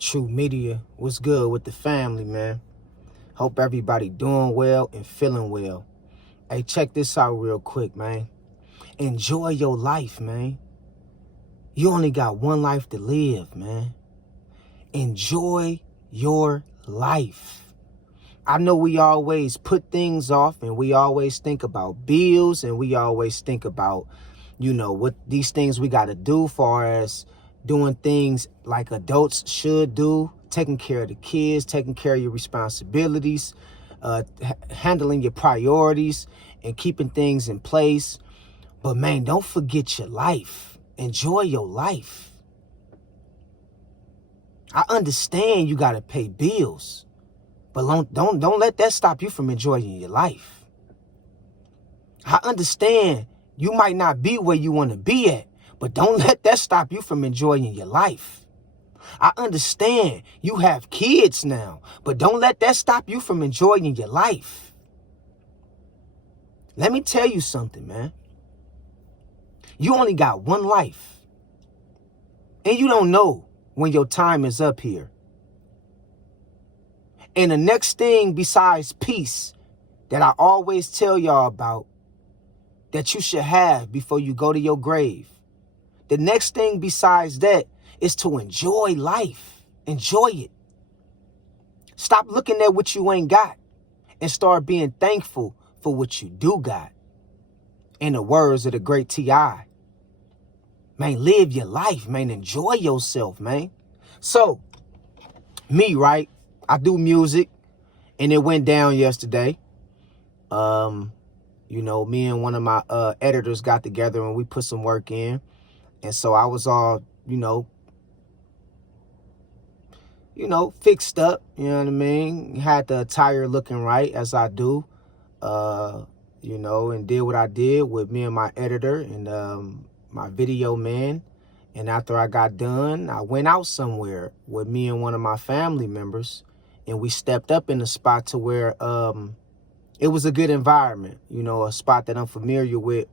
True Media, what's good with the family, man? Hope everybody doing well and feeling well. Hey, check this out real quick, man. Enjoy your life, man. You only got one life to live, man. Enjoy your life. I know we always put things off and we always think about bills and we always think about, what these things we got to do far as doing things like adults should do, taking care of the kids, taking care of your responsibilities, handling your priorities and keeping things in place. But man, don't forget your life. Enjoy your life. I understand you got to pay bills, but don't let that stop you from enjoying your life. I understand you might not be where you want to be at, but don't let that stop you from enjoying your life. I understand you have kids now, but don't let that stop you from enjoying your life. Let me tell you something, man. You only got one life, and you don't know when your time is up here. And the next thing besides peace that I always tell y'all about that you should have before you go to your grave, the next thing besides that is to enjoy life. Enjoy it. Stop looking at what you ain't got and start being thankful for what you do got. In the words of the great T.I., man, live your life, man. Enjoy yourself, man. So, me, right? I do music, and it went down yesterday. Me and one of my editors got together and we put some work in. And so I was all, fixed up, you know what I mean? Had the attire looking right as I do, and did what I did with me and my editor and my video man. And after I got done, I went out somewhere with me and one of my family members, and we stepped up in a spot to where it was a good environment, a spot that I'm familiar with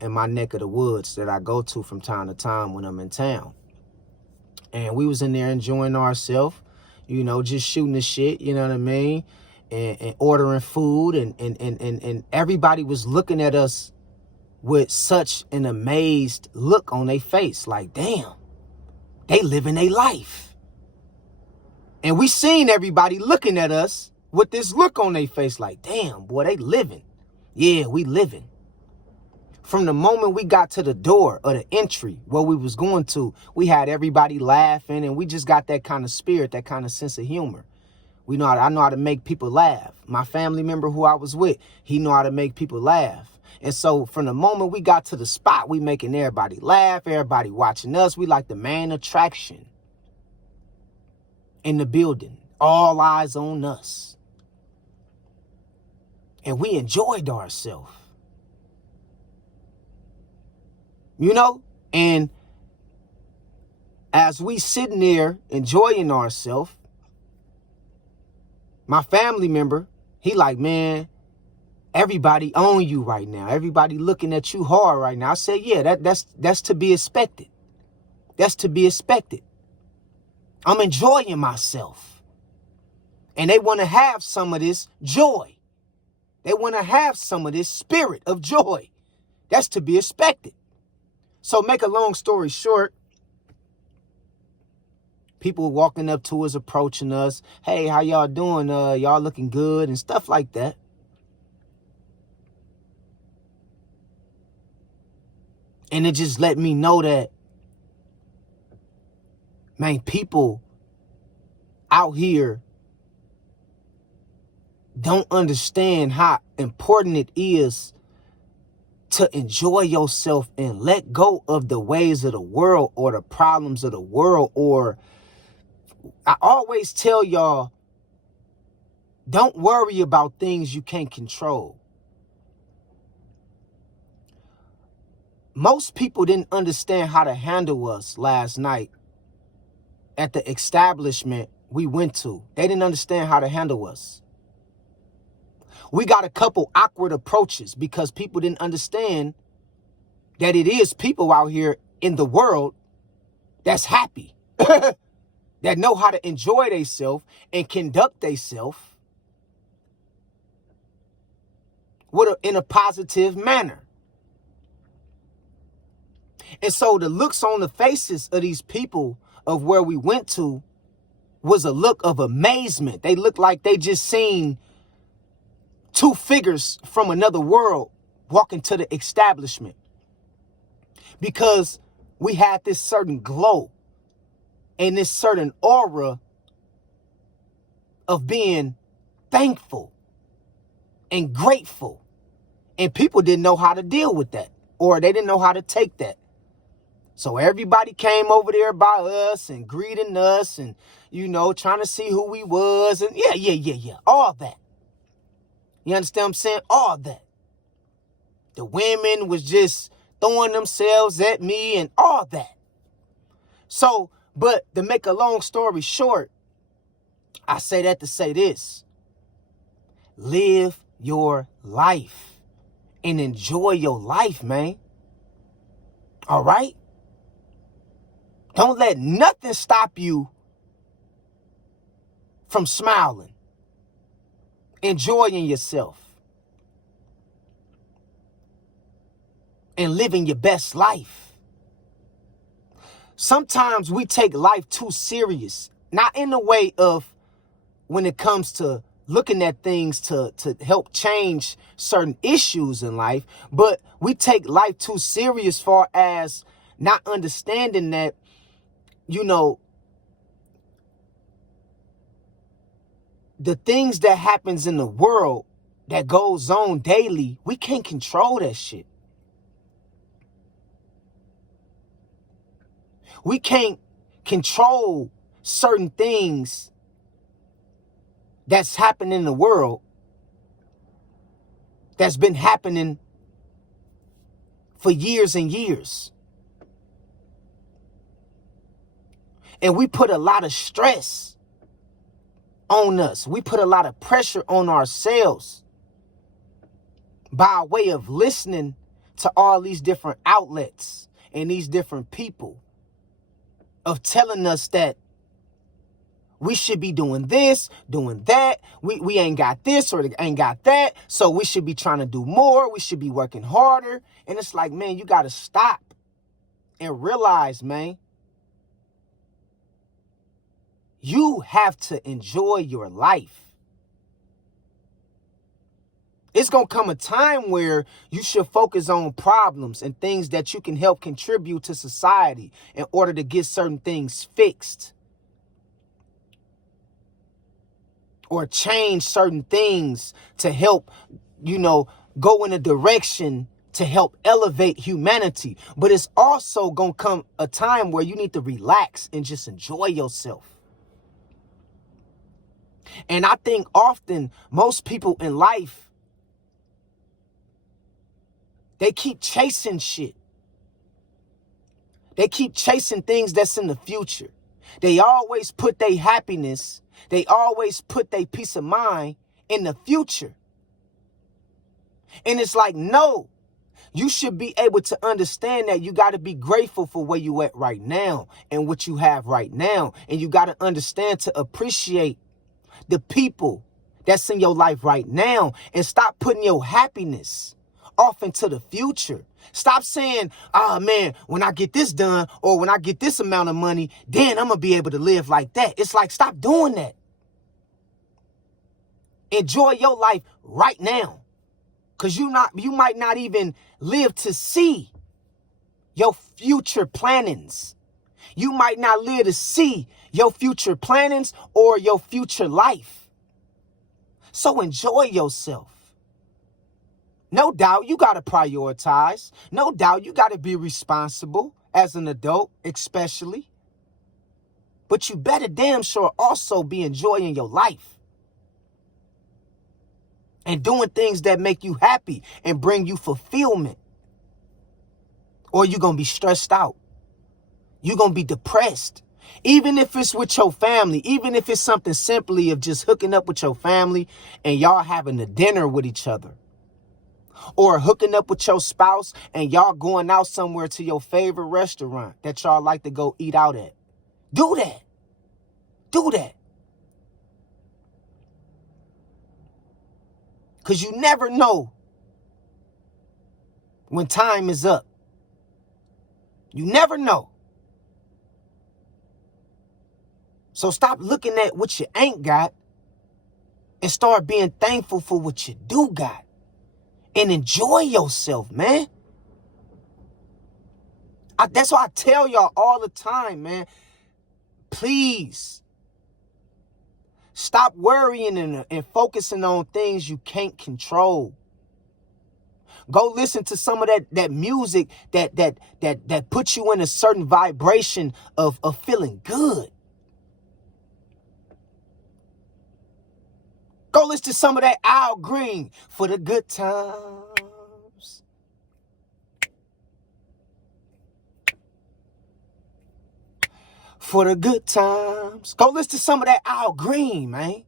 in my neck of the woods that I go to from time to time when I'm in town. And we was in there enjoying ourselves, just shooting the shit, you know what I mean? And ordering food and everybody was looking at us with such an amazed look on their face, like, damn, they living their life. And we seen everybody looking at us with this look on their face, like, damn, boy, they living. Yeah, we living. From the moment we got to the door of the entry where we was going to, we had everybody laughing, and we just got that kind of spirit, that kind of sense of humor. I know how to make people laugh. My family member who I was with, he know how to make people laugh. And so from the moment we got to the spot, we making everybody laugh, everybody watching us. We like the main attraction in the building. All eyes on us. And we enjoyed ourselves. And as we sitting there enjoying ourselves, my family member, he like, man, everybody on you right now. Everybody looking at you hard right now. I said, yeah, that's to be expected. That's to be expected. I'm enjoying myself. And they want to have some of this joy. They want to have some of this spirit of joy. That's to be expected. So make a long story short, people walking up to us, approaching us. Hey, how y'all doing? Y'all looking good and stuff like that. And it just let me know that, man, people out here don't understand how important it is to enjoy yourself and let go of the ways of the world or the problems of the world. Or I always tell y'all, don't worry about things you can't control. Most people didn't understand how to handle us last night at the establishment we went to. They didn't understand how to handle us. We got a couple awkward approaches because people didn't understand that it is people out here in the world that's happy. that know how to enjoy themselves and conduct themselves in a positive manner. And so the looks on the faces of these people of where we went to was a look of amazement. They looked like they just seen two figures from another world walking to the establishment, because we had this certain glow and this certain aura of being thankful and grateful. And people didn't know how to deal with that, or they didn't know how to take that. So everybody came over there by us and greeting us and, trying to see who we was. And yeah. All that. You understand what I'm saying? All that. The women was just throwing themselves at me and all that. So, but to make a long story short, I say that to say this. Live your life and enjoy your life, man. All right? Don't let nothing stop you from smiling, enjoying yourself, and living your best life. Sometimes we take life too serious, not in the way of when it comes to looking at things to help change certain issues in life, but we take life too serious as far as not understanding that, the things that happens in the world that goes on daily, we can't control that shit. We can't control certain things that's happening in the world that's been happening for years and years. And we put a lot of stress on us. We put a lot of pressure on ourselves by way of listening to all these different outlets and these different people of telling us that we should be doing this, doing that. We ain't got this or ain't got that. So we should be trying to do more. We should be working harder. And it's like, man, you got to stop and realize, man, you have to enjoy your life. It's going to come a time where you should focus on problems and things that you can help contribute to society in order to get certain things fixed or change certain things to help, go in a direction to help elevate humanity. But it's also going to come a time where you need to relax and just enjoy yourself. And I think often most people in life, they keep chasing shit. They keep chasing things that's in the future. They always put their happiness, they always put their peace of mind in the future. And it's like, no, you should be able to understand that you got to be grateful for where you at right now and what you have right now. And you got to understand to appreciate the people that's in your life right now and stop putting your happiness off into the future. Stop saying, man, when I get this done or when I get this amount of money, then I'm going to be able to live like that. It's like, stop doing that. Enjoy your life right now, because you might not even live to see your future plannings. You might not live to see your future plannings or your future life. So enjoy yourself. No doubt you got to prioritize. No doubt you got to be responsible as an adult, especially. But you better damn sure also be enjoying your life and doing things that make you happy and bring you fulfillment. Or you're going to be stressed out. You're going to be depressed. Even if it's with your family, even if it's something simply of just hooking up with your family and y'all having a dinner with each other. Or hooking up with your spouse and y'all going out somewhere to your favorite restaurant that y'all like to go eat out at. Do that. Do that. Because you never know when time is up. You never know. So stop looking at what you ain't got and start being thankful for what you do got. And enjoy yourself, man. That's why I tell y'all all the time, man. Please stop worrying and focusing on things you can't control. Go listen to some of that music that puts you in a certain vibration of feeling good. Go listen to some of that Al Green for the good times. For the good times. Go listen to some of that Al Green, man.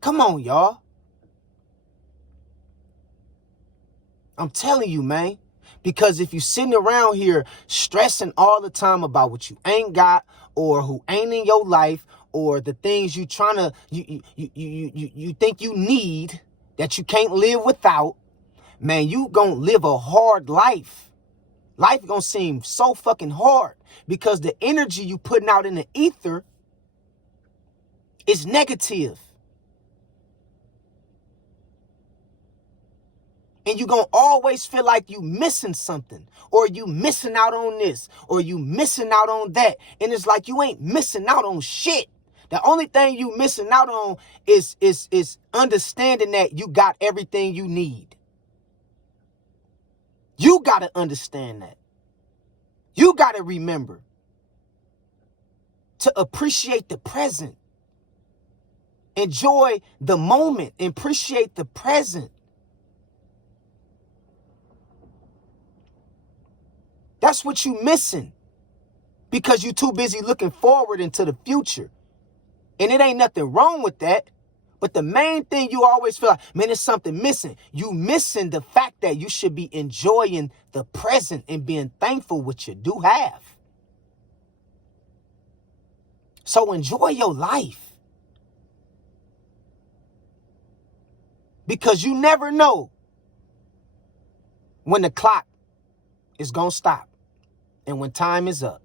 Come on, y'all. I'm telling you, man. Because if you're sitting around here stressing all the time about what you ain't got or who ain't in your life or the things you trying to you think you need that you can't live without, man, you gonna live a hard life. Life gonna seem so fucking hard because the energy you putting out in the ether is negative. And you're going to always feel like you missing something or you missing out on this or you missing out on that. And it's like you ain't missing out on shit. The only thing you missing out on is understanding that you got everything you need. You got to understand that. You got to remember to appreciate the present. Enjoy the moment. Appreciate the present. That's what you missing because you too busy looking forward into the future. And it ain't nothing wrong with that. But the main thing you always feel like, man, there's something missing. You missing the fact that you should be enjoying the present and being thankful what you do have. So enjoy your life. Because you never know when the clock is going to stop. And when time is up.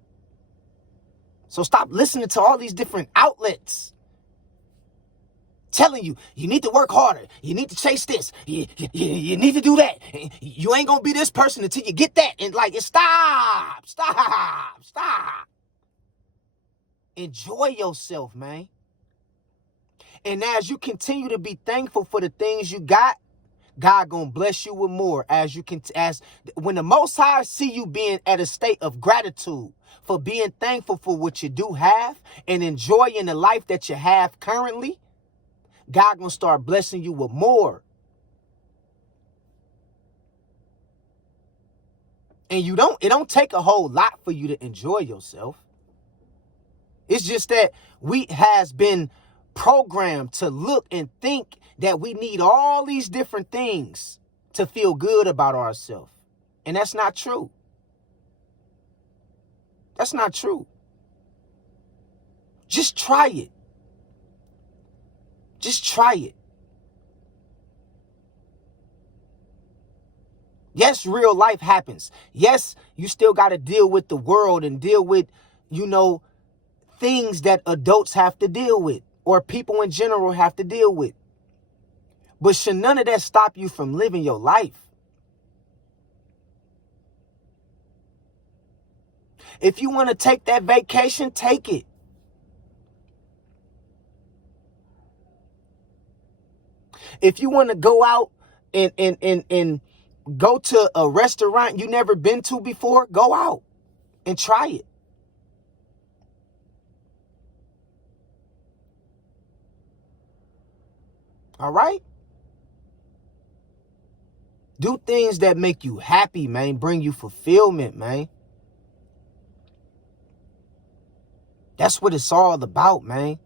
So stop listening to all these different outlets telling you, you need to work harder. You need to chase this. You need to do that. You ain't going to be this person until you get that. And like, stop. Enjoy yourself, man. And as you continue to be thankful for the things you got, God gonna bless you with more when the Most High see you being at a state of gratitude for being thankful for what you do have and enjoying the life that you have currently, God gonna start blessing you with more. And it don't take a whole lot for you to enjoy yourself. It's just that we has been programmed to look and think that we need all these different things to feel good about ourselves. And that's not true. That's not true. Just try it. Just try it. Yes, real life happens. Yes, you still got to deal with the world and deal with, things that adults have to deal with or people in general have to deal with. But should none of that stop you from living your life? If you want to take that vacation, take it. If you want to go out and go to a restaurant you never been to before, go out and try it. All right? Do things that make you happy, man. Bring you fulfillment, man. That's what it's all about, man.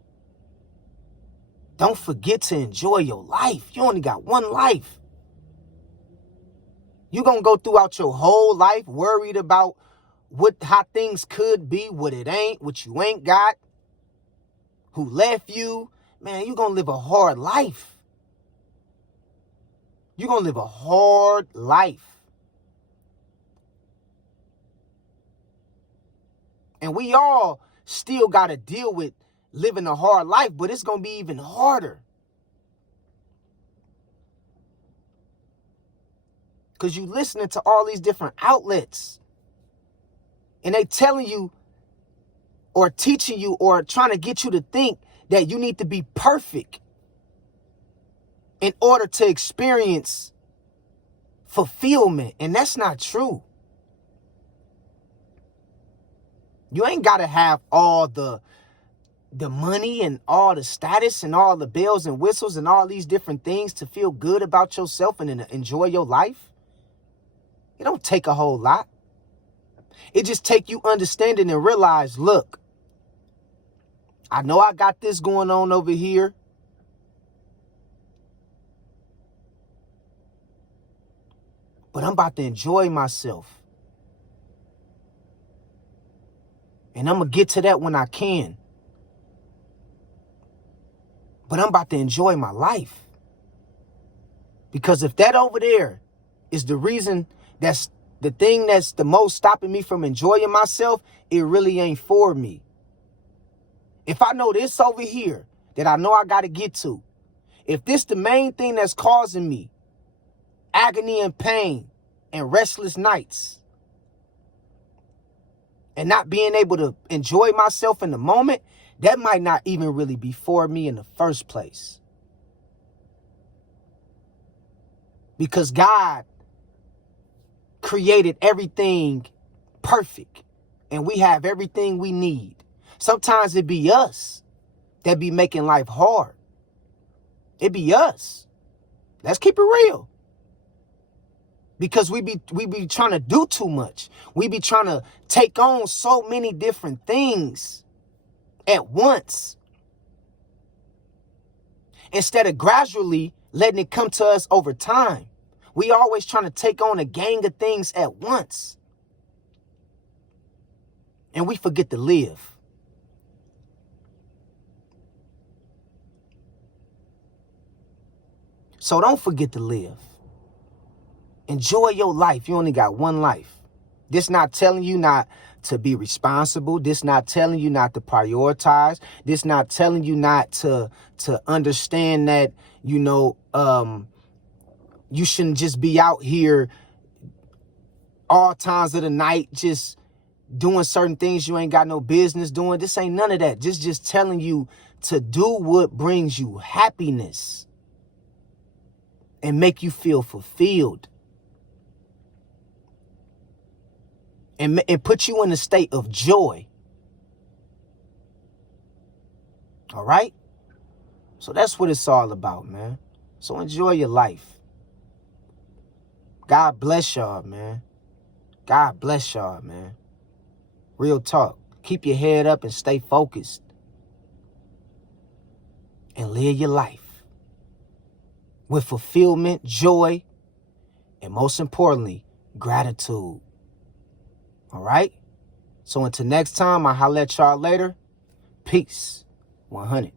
Don't forget to enjoy your life. You only got one life. You're going to go throughout your whole life worried about how things could be, what it ain't, what you ain't got, who left you, man, you're going to live a hard life. You're going to live a hard life. And we all still got to deal with living a hard life, but it's going to be even harder. Because you listening to all these different outlets. And they telling you or teaching you or trying to get you to think that you need to be perfect in order to experience fulfillment. And that's not true. You ain't got to have all the money and all the status and all the bells and whistles and all these different things to feel good about yourself and enjoy your life. It don't take a whole lot. It just take you understanding and realize, look, I know I got this going on over here. But I'm about to enjoy myself. And I'm going to get to that when I can. But I'm about to enjoy my life. Because if that over there is the reason, that's the thing that's the most stopping me from enjoying myself, it really ain't for me. If I know this over here that I know I got to get to, if this the main thing that's causing me agony and pain and restless nights and not being able to enjoy myself in the moment, that might not even really be for me in the first place. Because God created everything perfect and we have everything we need. Sometimes it be us that be making life hard. It be us. Let's keep it real. Because we be trying to do too much. We be trying to take on so many different things at once. Instead of gradually letting it come to us over time. We always trying to take on a gang of things at once. And we forget to live. So don't forget to live. Enjoy your life. You only got one life. This not telling you not to be responsible. This not telling you not to prioritize. This not telling you not to understand that, you shouldn't just be out here all times of the night just doing certain things you ain't got no business doing. This ain't none of that. Just telling you to do what brings you happiness and make you feel fulfilled. And put you in a state of joy. All right? So that's what it's all about, man. So enjoy your life. God bless y'all, man. God bless y'all, man. Real talk. Keep your head up and stay focused. And live your life with fulfillment, joy, and most importantly, gratitude. All right? So until next time, I'll holler at y'all later. Peace. 100.